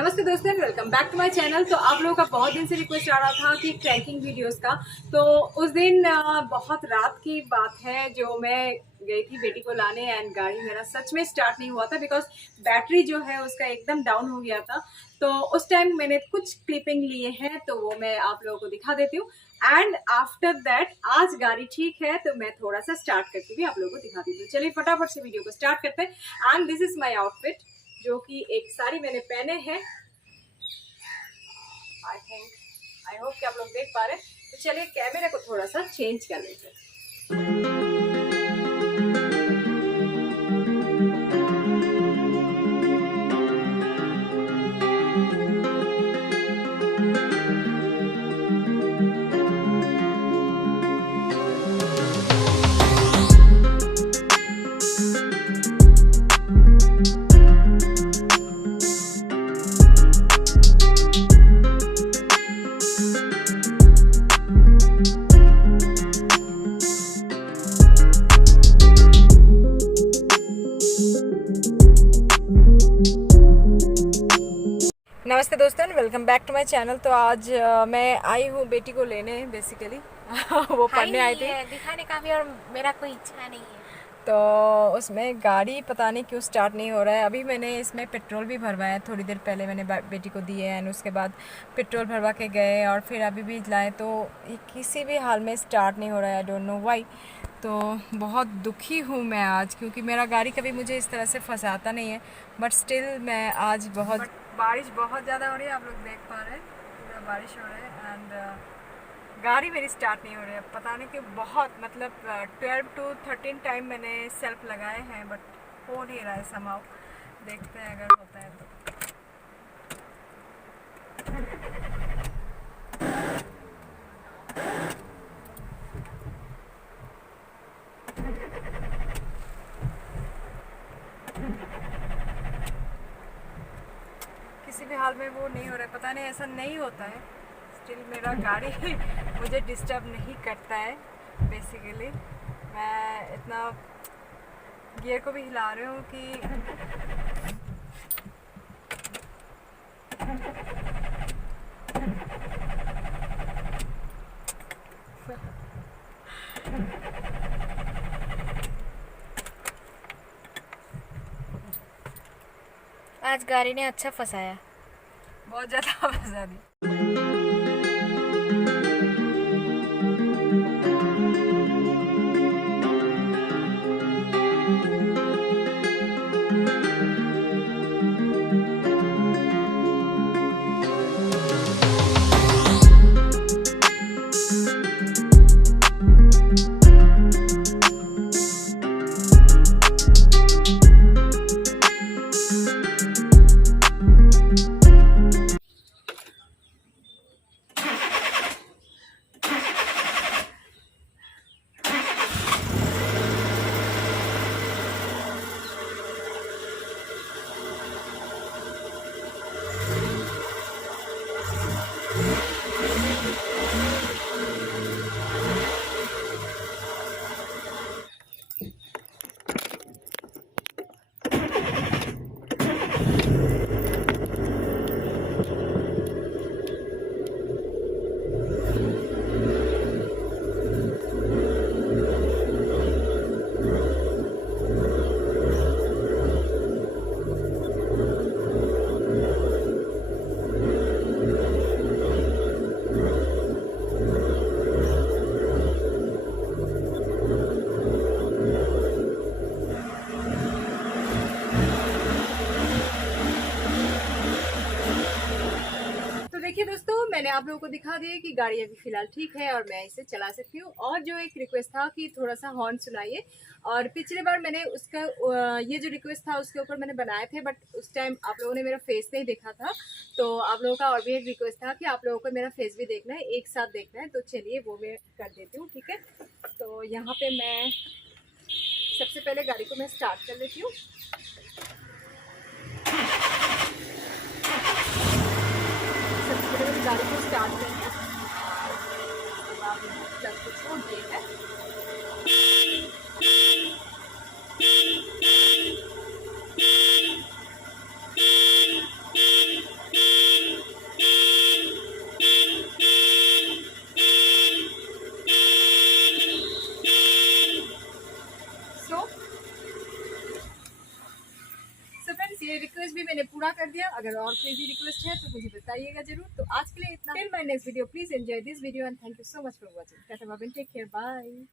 नमस्ते दोस्तों, welcome back to my channel. तो आप लोगों का बहुत दिन से रिक्वेस्ट आ रहा था कि ट्रैकिंग वीडियोस का। तो उस दिन बहुत रात की बात है जो मैं गई थी बेटी को लाने एंड गाड़ी मेरा सच में स्टार्ट नहीं हुआ था बिकॉज बैटरी जो है उसका एकदम डाउन हो गया था। तो उस टाइम मैंने कुछ क्लिपिंग लिए हैं तो वो मैं आप लोगों को दिखा देती हूँ। एंड आफ्टर दैट आज गाड़ी ठीक है तो मैं थोड़ा सा स्टार्ट करके भी आप लोगों को दिखा देती हूँ। चलिए फटाफट से वीडियो को स्टार्ट करते हैं। And this is my outfit जो कि एक साड़ी मैंने पहने हैं। आई होप कि आप लोग देख पा रहे हैं। तो चलिए कैमरे को थोड़ा सा चेंज कर लेते हैं। नमस्ते दोस्तों, welcome back to my channel. तो आज मैं आई हूँ बेटी को लेने बेसिकली वो पढ़ने आई थी। दिखाने का भी और मेरा कोई इच्छा नहीं है। तो उसमें गाड़ी पता नहीं क्यों स्टार्ट नहीं हो रहा है। अभी मैंने इसमें पेट्रोल भी भरवाया, थोड़ी देर पहले मैंने बेटी को दिए एंड उसके बाद पेट्रोल भरवा के गए और फिर अभी भी लाए तो ये किसी भी हाल में स्टार्ट नहीं हो रहा है। I don't know why. तो बहुत दुखी हूँ मैं आज क्योंकि मेरा गाड़ी कभी मुझे इस तरह से फंसाता नहीं है। बट स्टिल मैं आज बारिश बहुत ज़्यादा हो रही है, आप लोग देख पा रहे हैं पूरा बारिश हो रहा है एंड गाड़ी मेरी स्टार्ट नहीं हो रही है। पता नहीं कि बहुत मतलब 12 to 13 टाइम मैंने सेल्फ लगाए हैं बट हो नहीं रहा है समाव। देखते हैं अगर होता है तो। किसी भी हाल में वो नहीं हो रहा है, पता नहीं ऐसा नहीं होता है। स्टिल मेरा गाड़ी मुझे डिस्टर्ब नहीं करता है। बेसिकली मैं इतना गियर को भी हिला रही हूँ कि आज गाड़ी ने अच्छा फंसाया, बहुत ज़्यादा फंसा दी। देखिए दोस्तों, मैंने आप लोगों को दिखा दिया कि गाड़ी अभी फिलहाल ठीक है और मैं इसे चला सकती हूँ। और जो एक रिक्वेस्ट था कि थोड़ा सा हॉर्न सुनाइए, और पिछले बार मैंने उसका ये जो रिक्वेस्ट था उसके ऊपर मैंने बनाए थे बट उस टाइम आप लोगों ने मेरा फेस नहीं देखा था। तो आप लोगों का और भी एक रिक्वेस्ट था कि आप लोगों को मेरा फेस भी देखना है, एक साथ देखना है। तो चलिए वो मैं कर देती हूँ, ठीक है। तो यहाँ पे मैं सबसे पहले गाड़ी को मैं स्टार्ट कर लेती हूँ। गाड़ी को स्टार्ट करके प्लग को छोड़ दिए है। ये रिक्वेस्ट भी मैंने पूरा कर दिया। अगर और कोई भी रिक्वेस्ट है तो मुझे बताइएगा जरूर। तो आज के लिए इतना। Till my next video, please enjoy this video and thank you so much for watching. Tata bye, take care, bye.